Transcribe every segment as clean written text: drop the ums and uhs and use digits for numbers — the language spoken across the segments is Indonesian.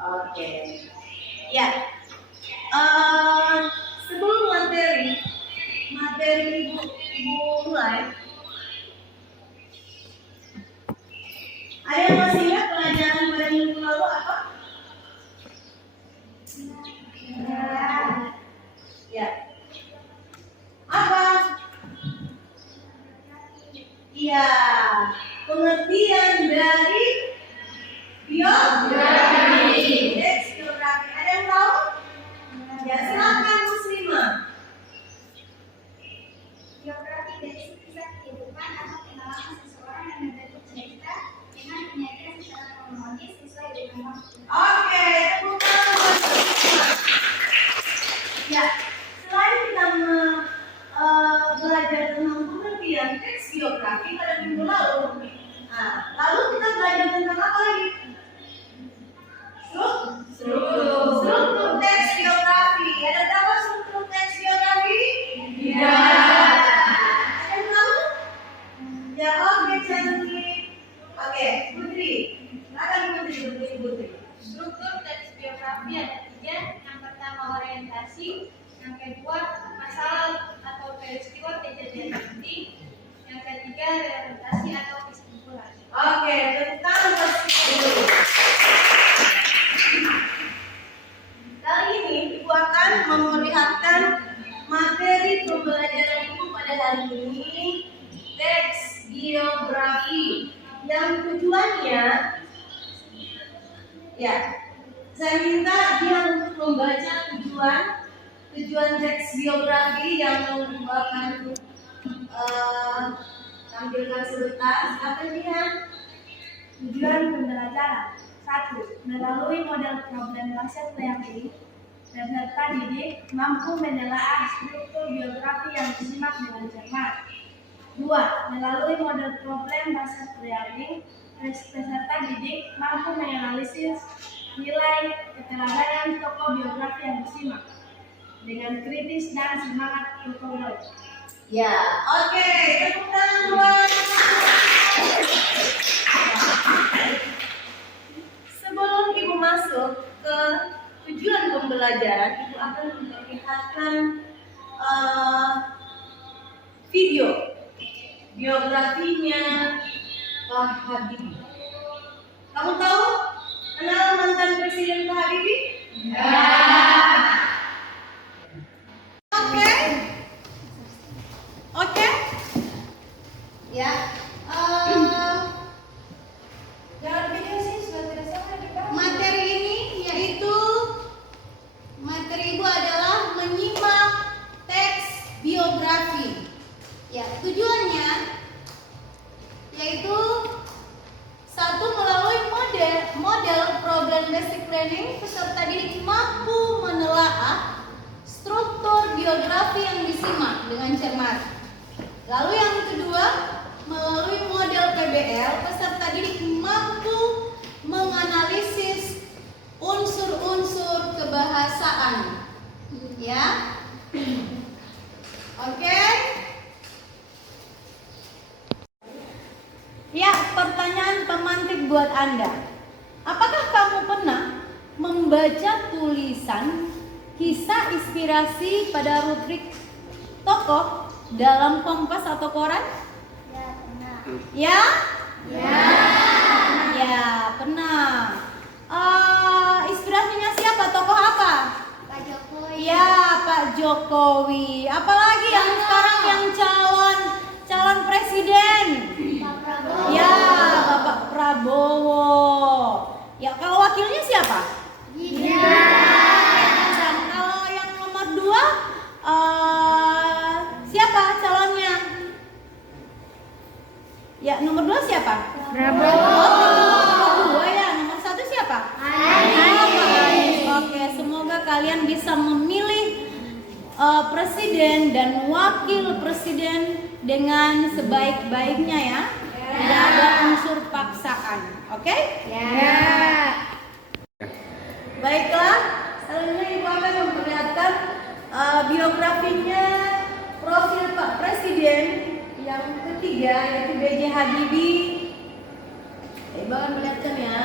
Oke. Ya. Sebelum materi ibu mulai, ada yang masih ingat pelajaran pada minggu lalu apa? Ya. Apa? Iya. Pengertian dari biografi. Biografi. Ada yang tahu? Ya, silakan Muslimah. Biografi dari kisah kehidupan atau pengalaman seseorang yang membentuk cerita dengan penyajian secara kronologis sesuai dengan waktu. Oke, tepuk tangan buat Muslimah. Ya, selain kita belajar tentang pengertian teks biografi pada minggu lalu, lalu kita belajar tentang apa lagi? Struktur teks biografi. Ada berapa struktur teks biografi? Ada yang tahu? Ya, oke, cantik. Oke, Putri. Silakan Putri. Struktur teks biografi ada 3. Yang pertama orientasi, yang kedua masalah atau peristiwa kejadian penting, yang ketiga representasi atau kesimpulan. Oke, tentang dulu. Kali ini Ibu akan memperlihatkan materi pembelajaran Ibu pada hari ini, teks biografi, yang tujuannya, ya, saya minta dia untuk membaca tujuan teks biografi yang Ibu akan tampilkan sebentar. Silakan dia. Tujuan pembelajaran 1. Melalui model problem based learning, peserta didik mampu menelaah struktur biografi yang disimak dengan cermat. 2. Melalui model problem based learning, peserta didik mampu menganalisis nilai keteladanan tokoh biografi yang disimak dengan kritis dan semangat kronologi. Ya, oke, tepuk tangan buat. Sebelum Ibu masuk ke tujuan pembelajaran, Ibu akan memperlihatkan video biografinya Pak Habibie. Kamu tahu kenal mantan Presiden Pak Habibie? Ya. Oke? Ya. Dalam video sih sudah tidak sampai di bawah. Materi ini yaitu materi Ibu adalah menyimak teks biografi. Ya, tujuannya yaitu 1. Melalui model problem basic learning, peserta didik mampu menelaah struktur biografi yang disimak dengan cermat. Lalu yang kedua, melalui model PBL, peserta didik mampu menganalisis unsur-unsur kebahasaan. Ya. Oke. Ya, pertanyaan pemantik buat Anda. Apakah kamu pernah membaca tulisan kisah inspirasi pada rubrik tokoh dalam Kompas atau koran? Ya, pernah. Ya? Ya. Ya, pernah. Inspirasinya siapa? Tokoh apa? Pak Jokowi. Ya, Pak Jokowi. Apalagi yang sekarang yang calon presiden? Pak Prabowo. Ya, Bapak Prabowo. Ya, kalau wakilnya siapa? Dan kalau yang nomor 2, siapa calonnya? Ya, nomor 2 siapa? Prabowo. Nomor 2 ya. Nomor 1 siapa? Anies. Oke, semoga kalian bisa memilih presiden dan wakil presiden dengan sebaik-baiknya ya. Tidak ada unsur paksaan. Oke? Ya. Baiklah, selanjutnya Ibu akan memperlihatkan biografinya profil Pak Presiden yang ketiga, yaitu B.J. Habibie. Ibu akan melihatkan ya.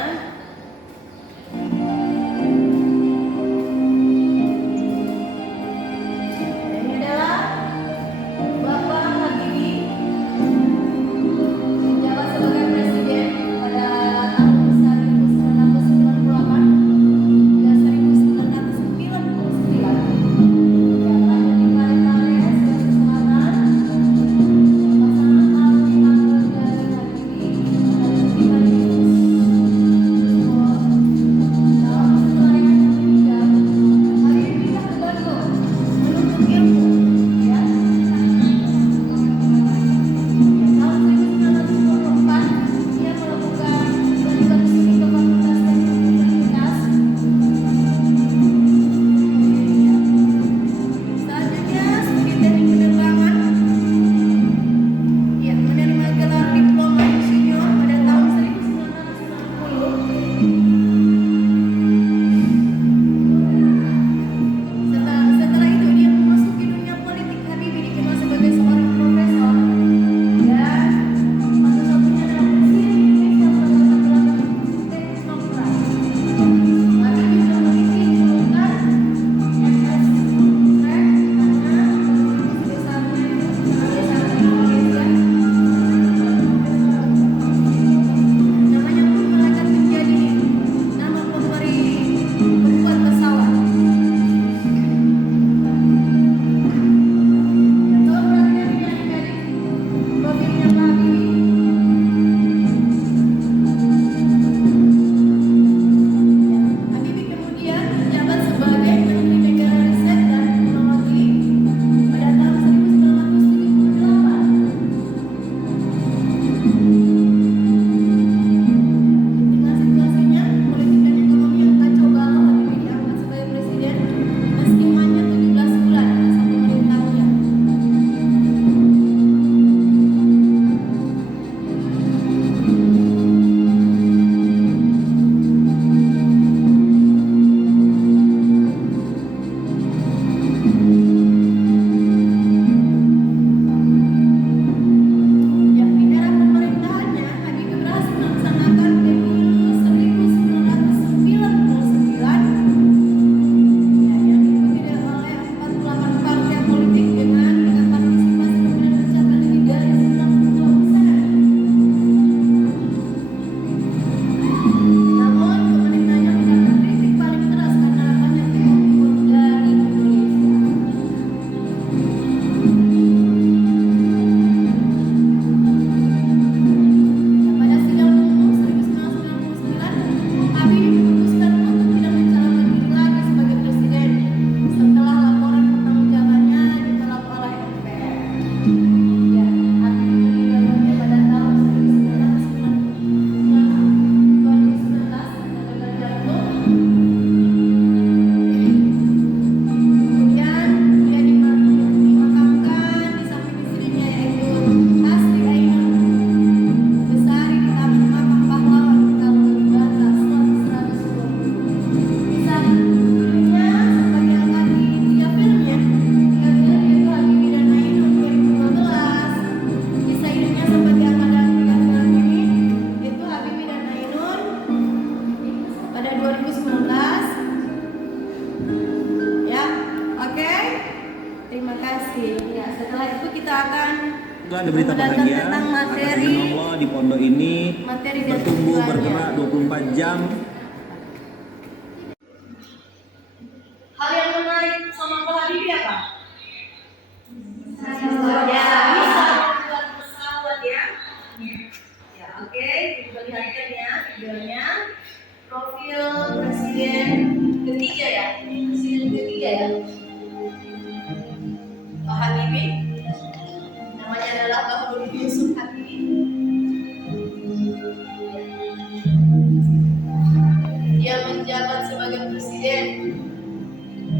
akan Itu ada berita mendatang bahagia. tentang materi Allah di pondok ini materi dan bertumbuh tujuannya. bergerak 24 jam. Hal yang menarik sama Pak Habibie apa? Bisa membuat pesawat ya. Ya, oke, kita lihatkan ya videonya. Profil presiden ketiga ya. Presiden ketiga ya. Pak Habibie. Namanya adalah Bahrudin Yusuf Habibie. Dia menjabat sebagai presiden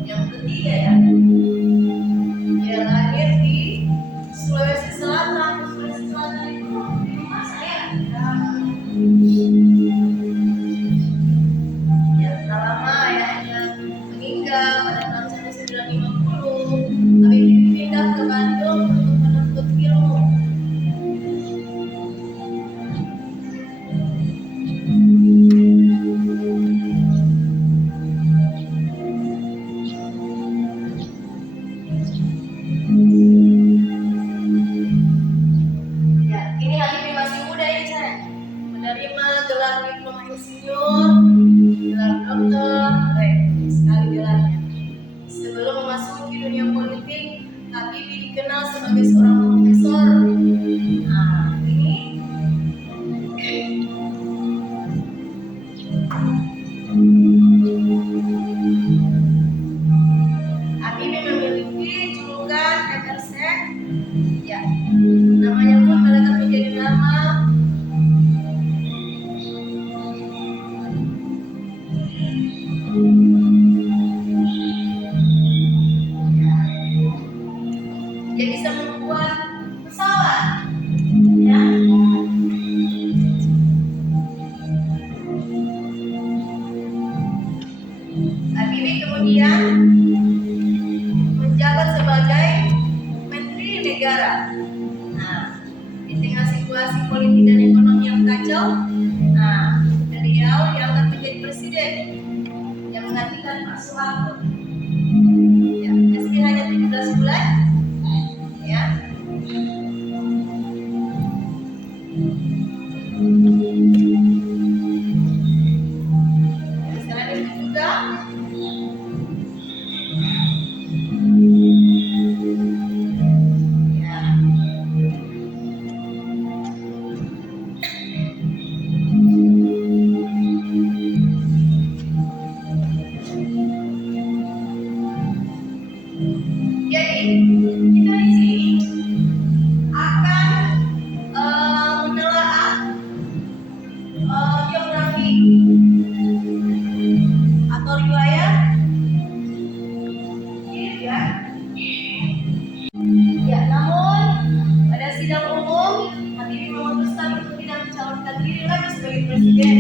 yang ketiga ya. Dia lahir di Sulawesi Selatan. Sulawesi Selatan itu di rumah saya. Ya, tak lama ayahnya meninggal pada tahun 1950. Habibie pindah ke Bandung untuk menuntut ilmu. Ya, ini Habibie masih muda ya saya. Menerima gelar diploma insinyur, gelar doktor, sekali gelarnya. Sebelum memasuki dunia politik, Habibie dikenal sebagai seorang profesor. Nah, ini Habibie memiliki julukan MRC. Ya, namanya pun melekat menjadi nama dia bisa membuat pesawat. Ya. Habibie kemudian menjabat sebagai Menteri Negara. Nah, di tengah situasi politik dan ekonomi yang kacau, nah, beliau diangkat menjadi presiden yang menggantikan Pak Soeharto. Ya, meski hanya 17 bulan, ya. Selain itu juga ya, jadi kita di sini akan menelaah geografi atau riwayat ya. Ya, namun pada sidang umum Habibie memutuskan untuk tidak mencalonkan diri lagi sebagai presiden.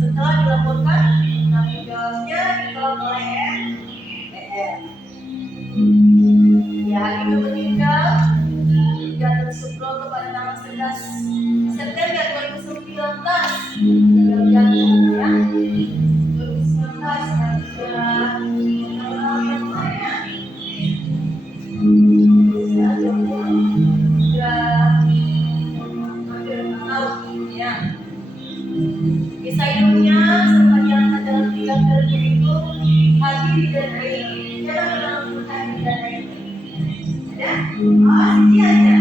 Setelah dilaporkan tanggung jawabnya ditolak oleh MPR. Ya, Habibie meninggal jatuh Subroto pada tanggal 11 September 2019. Meninggal jantung ya. 2019 dan sudah yang lainnya. Ya, sudah hampir 4 tahun ya. Kisah hidupnya sempat diangkat dalam 3 film yaitu Habibie dan Aini. Jangan bilang Habibie dan Aini. Ya, pasti aja.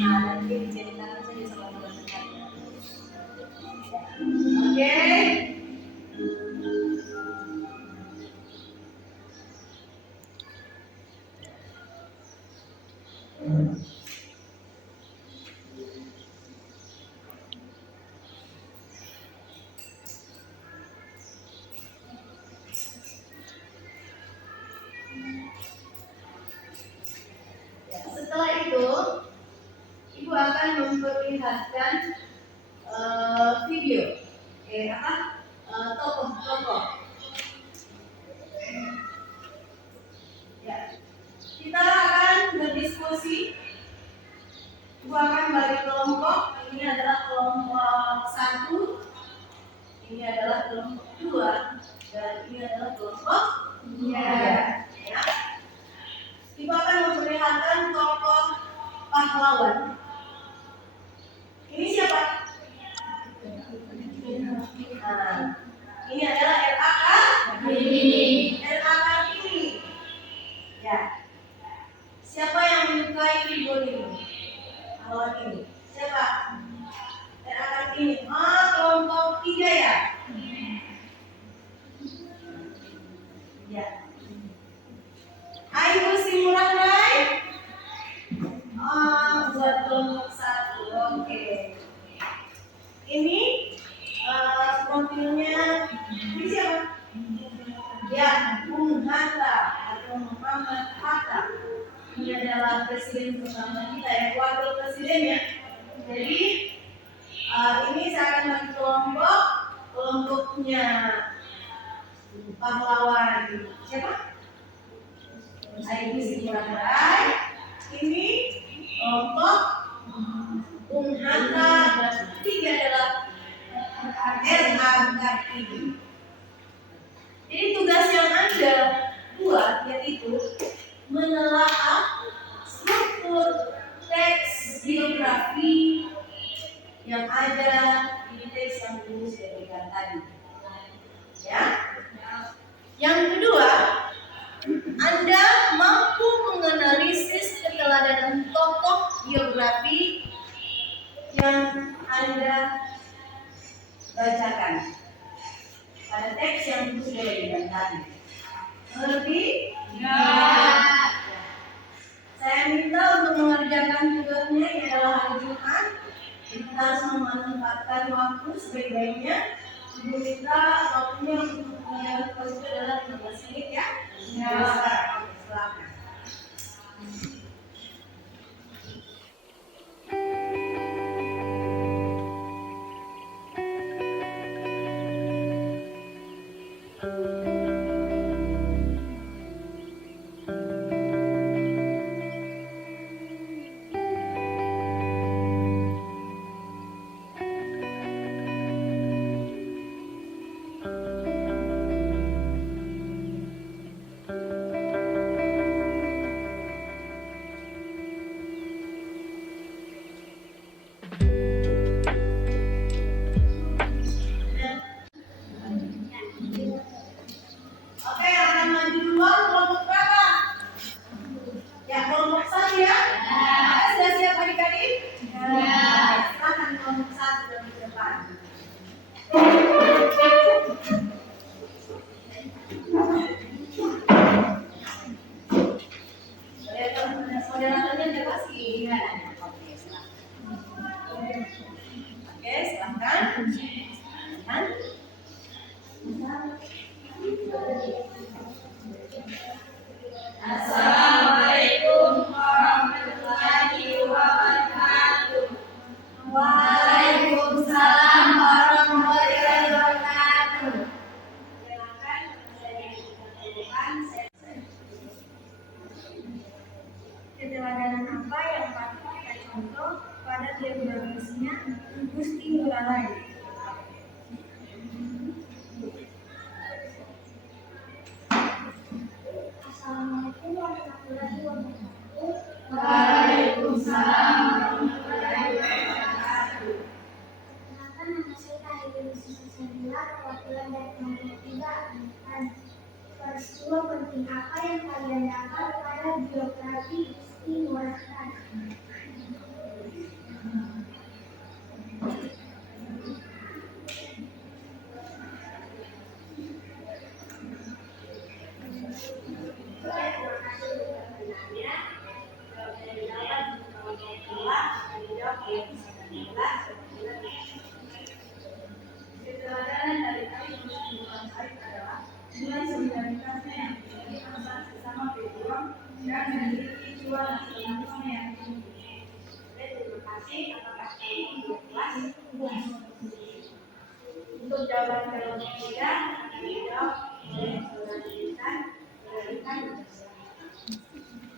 Nah, nanti diceritakan saja sama teman-teman. Oke. Ya, setelah itu, Ibu akan memperlihatkan video, tokoh-tokoh. Ya, kita akan berdiskusi. Ibu akan bagi kelompok. Ini adalah kelompok 1, ini adalah kelompok 2, dan ini adalah kelompok 3. Ya. Ibu akan memperlihatkan tokoh pahlawan. Ini siapa? Nah, ini adalah RA Kartini. RA Kartini. Ya. Siapa yang menyukai figur ini? Pahlawan ini. Siapa? RA Kartini. Kelompok 3 ya? Ya. Ibu Simurang Rai. Buat kelompok 1. Oke. Ini profilnya ini siapa? Ya, Bung Hatta atau Muhammad Hatta. Ini adalah presiden pertama kita ya, wakil presiden ya. Jadi ini saya akan bagi kelompoknya pahlawan siapa? Ibu Simurang Rai. Ini kelompok Bung Hatta. 3 adalah RA Kartini. Jadi tugas yang Anda buat yaitu menelaah struktur teks biografi yang ada di teks yang dulu saya berikan tadi. Ya. Yang kedua, Anda mampu menganalisis keteladanan tokoh biografi yang Anda bacakan pada teks yang sudah diberikan tadi. Mengerti? Ya. Saya minta untuk mengerjakan tugasnya ini adalah hari Jumat. Kita harus memanfaatkan waktu sebaik-baiknya. Ibu minta waktunya untuk mengerjakan tugas itu adalah 15 menit ya. Ya. Silakan. Oke, akan maju duluan kelompok berapa? Ya, kelompok 1 ya? Sudah siap adik-adik? Ya. Silakan kelompok 1 dari depan. Moderatornya siapa sih? Oke, silakan. Oke, silakan. Assalamualaikum warahmatullahi wabarakatuh. Waalaikumsalam warahmatullahi wabarakatuh. Silakan Keteladanan apa yang patut kita contoh pada biografisnya Gusti Ngurah Rai? Assalamualaikum warahmatullahi wabarakatuh. Waalaikumsalam warahmatullahi wabarakatuh. Perkenalkan, nama saya Tahir Susila, perwakilan dari kelompok 3 Angkatan. Peristiwa penting apa yang kalian dapat pada biografi Gusti Ngurah Rai? Keteladanan dari Ibu Simurang Rai adalah nilai solidaritasnya yang tinggi antar sesama pejuang dan memiliki jiwa nasionalisme yang tinggi. Terima kasih. Apakah kalian ikhlas? Untuk jawaban kelompok 3 akan dijawab oleh saudara Intan.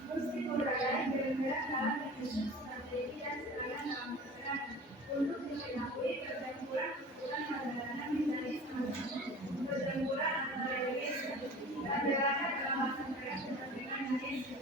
Gusti Ngurah Rai kira-kira dalam menyusun strategi dan serangan dalam perang untuk mengetahui pertempuran perdagangan pertempuran antara Indonesia dan negara dalam masa perang perdagangan Indonesia.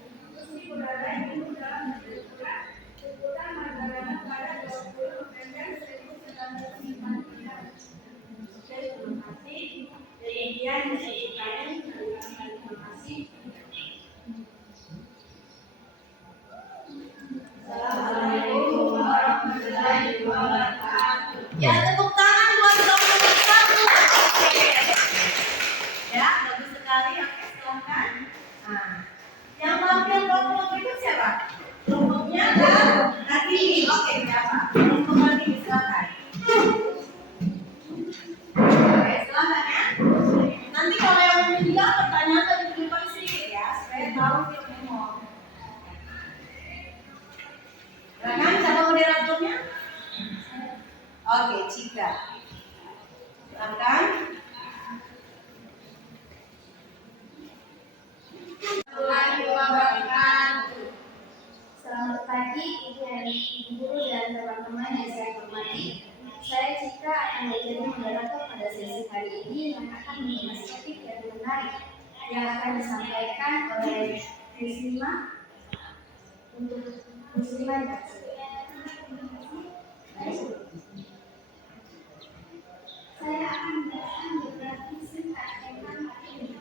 Silakan, siapa moderatornya? Oke, Cika. Silakan. Selamat pagi, Ibu dan Ibu Guru dan teman-teman yang saya hormati. Saya Cika akan menjadi moderator pada sesi hari ini yang akan membahas topik yang menarik yang akan disampaikan oleh Risma untuk Risma. Saya akan menjelaskan beberapa singkat tentang Kartini.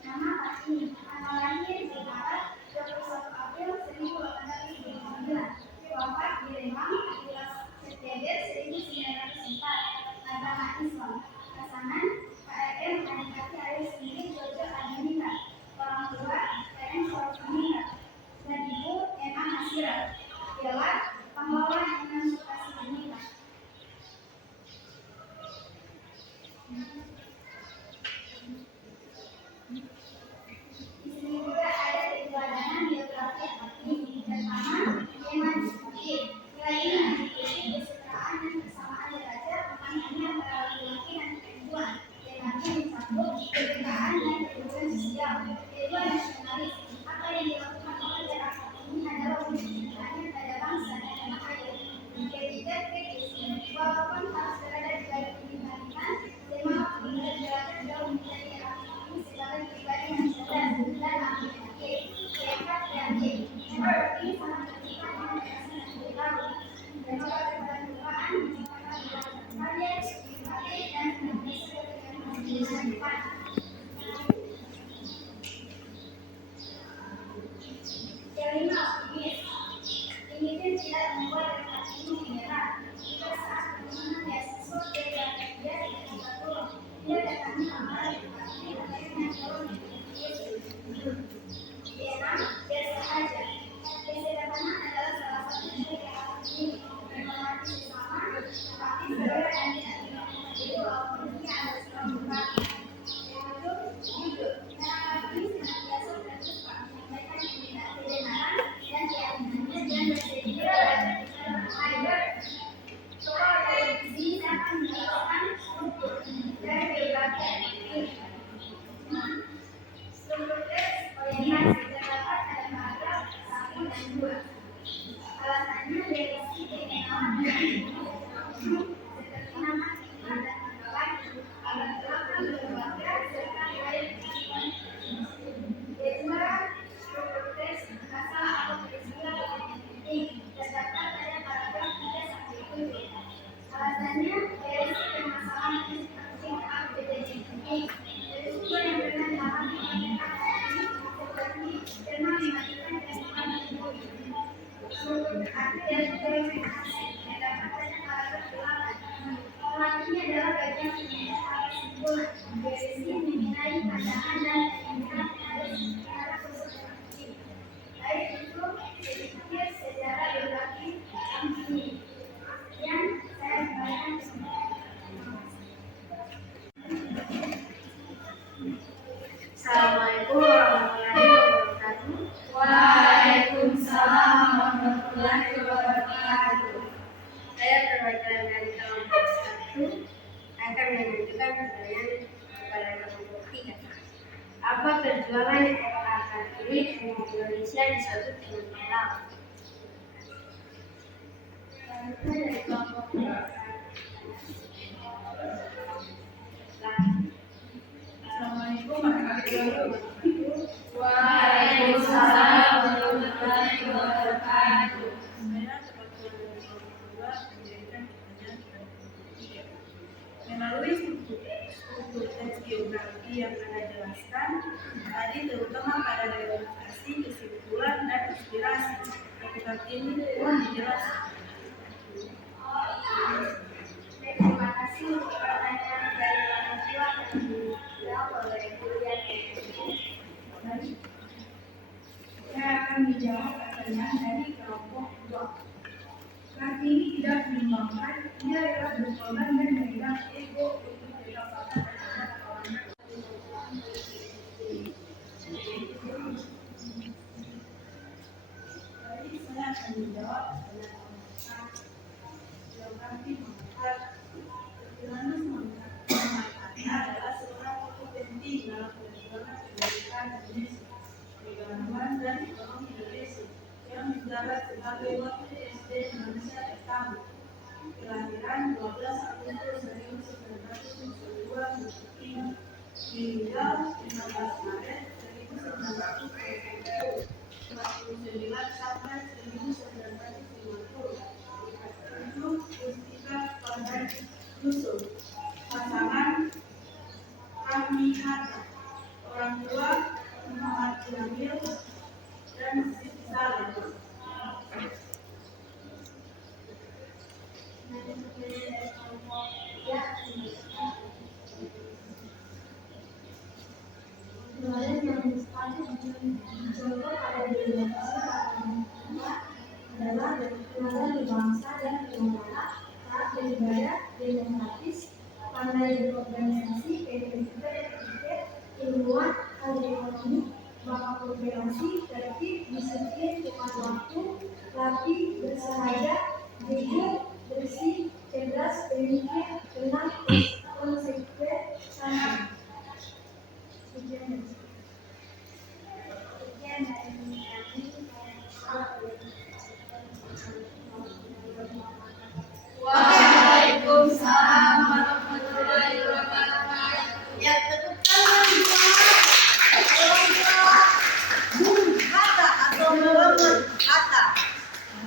Nama Kartini anak lahir di Barat 21 April 1859, wafat di Lembang 14 September 1904, agama Islam, pasangan KRM Adipati Arif sendiri Jojo Adinita, orang tua KM Sorofimita, dan ibu Emma Hasira, ialah pahlawan Imam Sukasi Adinita. Di sini juga ada keteladanan biografi Kartini. Pertama, tema diskusi. Nilai ini mengikuti kesetaraan dan kesamaan derajat bukan hanya antara laki-laki dan perempuan, tetapi mencakup kebenekaan dan kedudukan sosial. Kedua, nasionalis. Apa yang dilakukan oleh Jarak Kartini adalah wujud cintanya pada bangsa dan tanah air. Ketiga, kritisi. Walaupun harus berada di balik dibandingkan, tema pembelajaran belajar jauh menjadi Jarak Kartini sebagai pribadi yang cerdas dan aplikatif. Keempat, kreatif. Kartini sangat terlibat dengan kreasi dan berlalu. Kedua, keterbukaan menciptakan karya inspiratif dan mengekspresikan dengan tulisan depan. Kelima, optimis. Ini tidak membuat Kartini menyerah. Jika saat pertemuan beasiswa dia tidak bisa turun, dia datangnya amal Kartini akhirnya turun. Keenam, bersahaja. Kesederhanaan adalah salah satu ciri Kartini. Menghormati sesama, tetapi saudara dan tidak menjadi walaupun dia ada sikap berbakti. Ketujuh, jujur. Karena Kartini senantiasa terbuka menyampaikan kebenaran dan keyakinannya dan bersedia dalam air. Soal televisi akan menjelaskan struktur dan biografi Kartini. Struktur teks orientasi terdapat pada paragraf 1 dan 2. Alasannya dari sisi kemewahan dan seperti nama sifat dan pegawai, agar belakang lembaga serta nilai. Kedua, struktur teks masalah atau peristiwa yang penting terdapat pada paragraf 3 sampai 7. Alasannya dari sisi permasalahan penting atau penting. Peristiwa yang pernah dialami oleh Kartini seperti pernah dimajukan kehidupan hidup. Struktur arti dan verifikasi terdapat pada paragraf 8. Artinya adalah bagian penjelasan kesimpulan. Berisi mengenai pandangan dan pemikiran terhadap sosok Kartini. Baik itu sedikit sejarah biografi Kartini. Yang saya bacakan semua. Assalamualaikum warahmatullahi wabarakatuh. Waalaikumsalam warahmatullahi wabarakatuh. Saya perwakilan dari kelompok 1 akan menunjukkan pertanyaan kepada kelompok 3. Apa perjuangan Kartini untuk Indonesia di suatu timur laut? Dari kelompok 3. Assalamualaikum warahmatullahi wabarakatuh. Waalaikumsalam warahmatullahi wabarakatuh. Saya perwakilan dari kelompok 2 menjadikan pertanyaan kepada kelompok 3. Melalui struktur teks geografi yang Anda jelaskan tadi, terutama pada realisasi, kesimpulan, dan inspirasi, Kartini pun dijelaskan. Terima kasih untuk pertanyaan dari orang tua yang dijawab oleh kuliah ini. Saya akan menjawab pertanyaan dari kelompok 2. Kartini tidak menyumbangkan, dia adalah berkorban dan memegang ego untuk didapatkan terhadap orang lain. Jadi saya akan menjawab pertanyaan nomor 1. Geografi mengangkat Tertilanus memanfaatkan adalah seorang tokoh penting dalam perjuangan kemerdekaan Indonesia, keagamaan dan ekonomi Indonesia yang menjabat sebagai wakil presiden Indonesia pertama. Kelahiran 12 Agustus 1922 meninggal 15 Maret 1940, 29 Syawal 1950. Tujuh Mustika korban Yusuf, pasangan Kami Hatta, orang tua Muhammad Jamil dan Siti Saleh. Kemarin yang mencoba pada diri manusia adalah berkenalan di bangsa dan negara, taat beribadah, demokratis, pandai berorganisasi, etiket, ilmuwan, ahli ekonomi, bakat kooperasi, tertib, disiplin, tepat waktu, rapi, bersahaja, jujur, bersih, cerdas, pemikir, tenang, konsekuen, santun. Waalaikumsalam warahmatullahi wabarakatuh. Ya, tepuk tangan Bung Hatta atau Muhammad Hatta.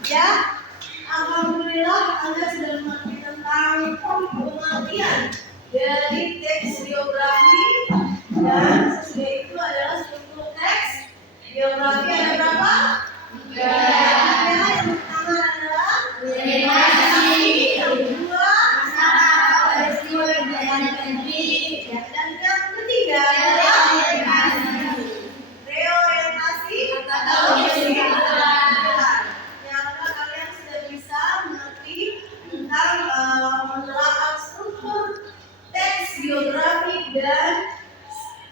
Ya, alhamdulillah Anda sudah mengerti tentang pengertian dari teks biografi, dan sesudah itu adalah struktur teks biografi. Ada berapa? Ya, yang pertama adalah yang kedua peristiwa yang terjadi, dan yang ketiga adalah reorientasi atau kesimpulan. Yang kalian sudah bisa mengerti tentang menelaah struktur teks biografi dan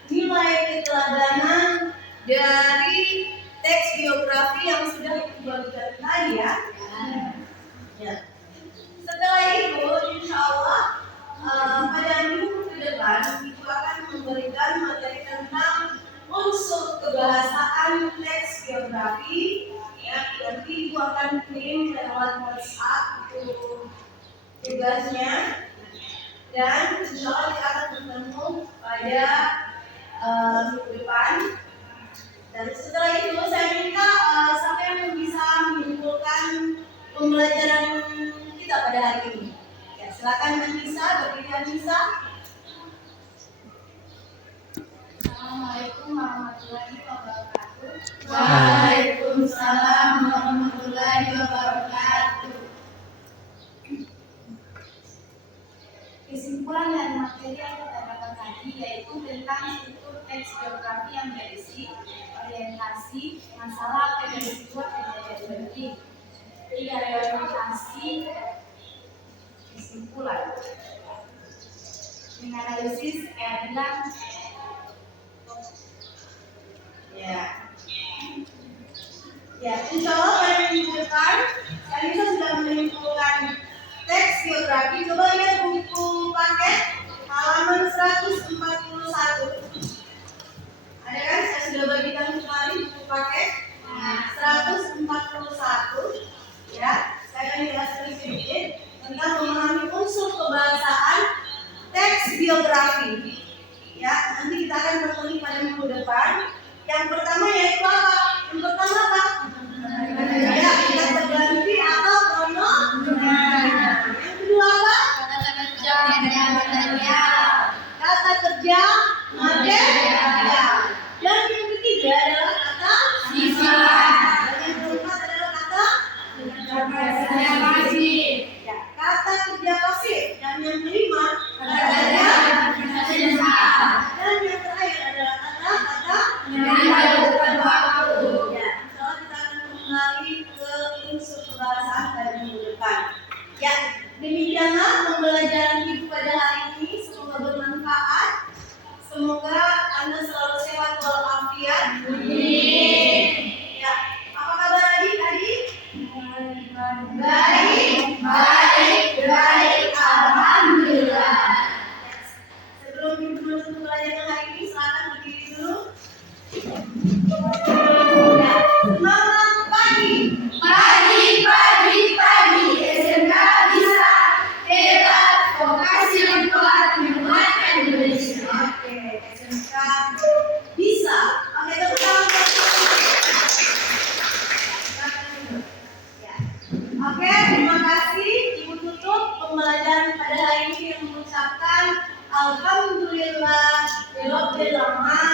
nilai keteladanan dari teks biografi yang sudah dibagikan tadi ya. Setelah itu, insya Allah pada minggu ke depan Ibu akan memberikan materi tentang unsur kebahasaan teks biografi. Ya, nanti Ibu akan kirim lewat WhatsApp itu tugasnya, dan insya Allah kita akan bertemu pada minggu depan. Dan setelah itu saya minta siapa yang bisa menyimpulkan pembelajaran kita pada hari ini. Ya, silakan Anissa, berdiri Anissa. Assalamualaikum warahmatullahi wabarakatuh. Waalaikumsalam warahmatullahi wabarakatuh. Kesimpulan dari materi yang kita dapat tadi yaitu tentang struktur teks biografi yang berisi orientasi, masalah, peristiwa, kejadian penting. Tiga reorientasi, kesimpulan. Menganalisis keadilan. Ya, insya Allah pada minggu depan Anissa sudah menyimpulkan teks biografi. Coba lihat buku paket halaman 141. Ada kan? Saya sudah bagikan kemarin buku paket 141. Ya, saya akan jelaskan sedikit tentang memahami unsur kebahasaan teks biografi. Ya, nanti kita akan bertemu pada minggu depan. Yang pertama yaitu apa? Yang pertama apa? Ya, kata ganti atau pronomen. Yang kedua apa? Kata kerja, Kata kerja, material. Dan yang ketiga adalah kata sifat. Dan yang keempat adalah kata pasif. ya, kata kerja pasif. Dan yang kelima adalah dan yang terakhir adalah kata bukan waktu. ya. Insya Allah kita akan kembali ke unsur kebahasaan pada minggu depan. Ya, demikianlah pembelajaran Ibu pada hari ini. Semoga bermanfaat. Semoga Anda selalu sehat walafiat. Amin. Ya, apa kabar adik-adik? pada hari ini yang mengucapkan Alhamdulillah Rabbil Alamin.